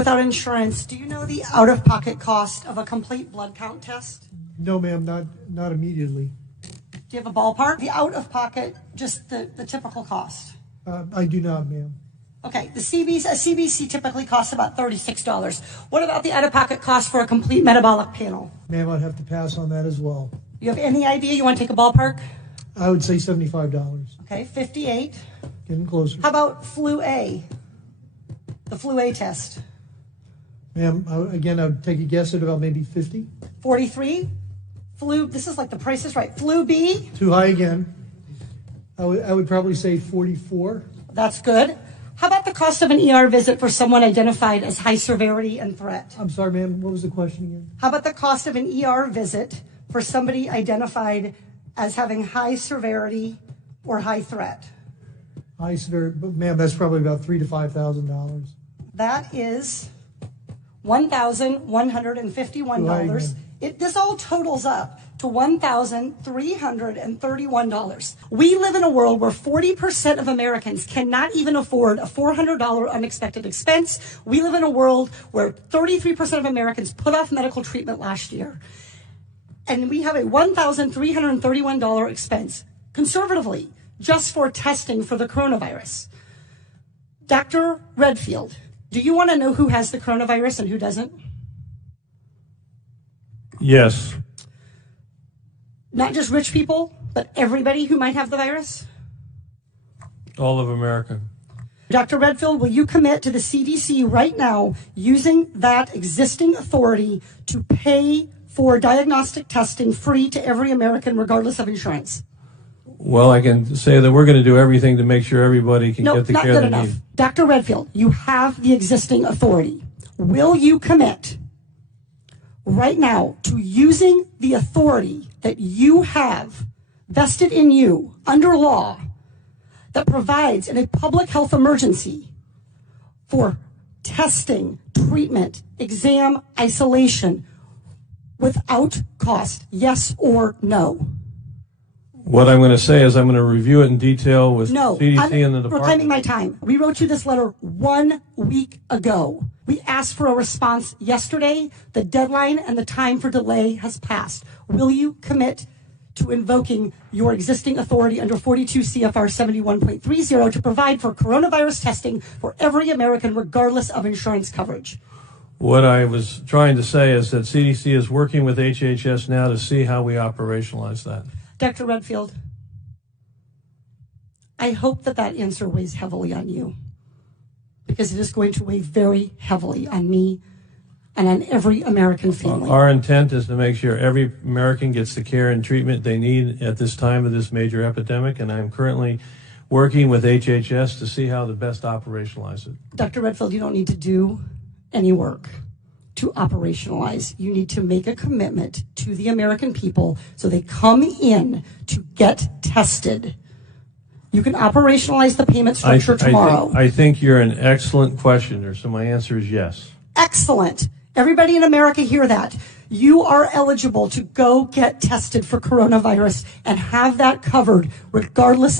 Without insurance, do you know the out-of-pocket cost of a complete blood count test? No, ma'am, not immediately. Do you have a ballpark? The out-of-pocket, just the typical cost. I do not, ma'am. Okay, a CBC typically costs about $36. What about the out-of-pocket cost for a complete metabolic panel? Ma'am, I'd have to pass on that as well. You have any idea? You want to take a ballpark? I would say $75. Okay, 58. Getting closer. How about flu A? The flu A test. Ma'am, again, I would take a guess at about maybe 50. 43. Flu, this is like the Price is Right. Flu B. Too high again. I would probably say 44. That's good. How about the cost of an ER visit for someone identified as high severity and threat? I'm sorry, ma'am, what was the question again? How about the cost of an ER visit for somebody identified as having high severity or high threat? High severity, but ma'am, that's probably about $3,000 to $5,000. That is $1,151. This all totals up to $1,331. We live in a world where 40% of Americans cannot even afford a $400 unexpected expense. We live in a world where 33% of Americans put off medical treatment last year. And we have a $1,331 expense, conservatively, just for testing for the coronavirus. Dr. Redfield, do you want to know who has the coronavirus and who doesn't? Yes. Not just rich people, but everybody who might have the virus? All of America. Dr. Redfield, will you commit to the CDC right now using that existing authority to pay for diagnostic testing free to every American regardless of insurance? Well, I can say that we're going to do everything to make sure everybody can get the care they need. Dr. Redfield, you have the existing authority. Will you commit right now to using the authority that you have vested in you under law that provides in a public health emergency for testing, treatment, exam, isolation without cost? Yes or no? What I'm going to say is I'm going to review it in detail with CDC and the department. Reclaiming my time. We wrote you this letter 1 week ago. We asked for a response yesterday. The deadline and the time for delay has passed. Will you commit to invoking your existing authority under 42 CFR 71.30 to provide for coronavirus testing for every American regardless of insurance coverage? What I was trying to say is that CDC is working with HHS now to see how we operationalize that. Dr. Redfield, I hope that answer weighs heavily on you, because it is going to weigh very heavily on me and on every American family. Our intent is to make sure every American gets the care and treatment they need at this time of this major epidemic, and I'm currently working with HHS to see how to best operationalize it. Dr. Redfield, you don't need to do any work to operationalize. You need to make a commitment to the American people so they come in to get tested. You can operationalize the payment structure tomorrow. I think you're an excellent questioner, so my answer is yes. Excellent. Everybody in America hear that. You are eligible to go get tested for coronavirus and have that covered regardless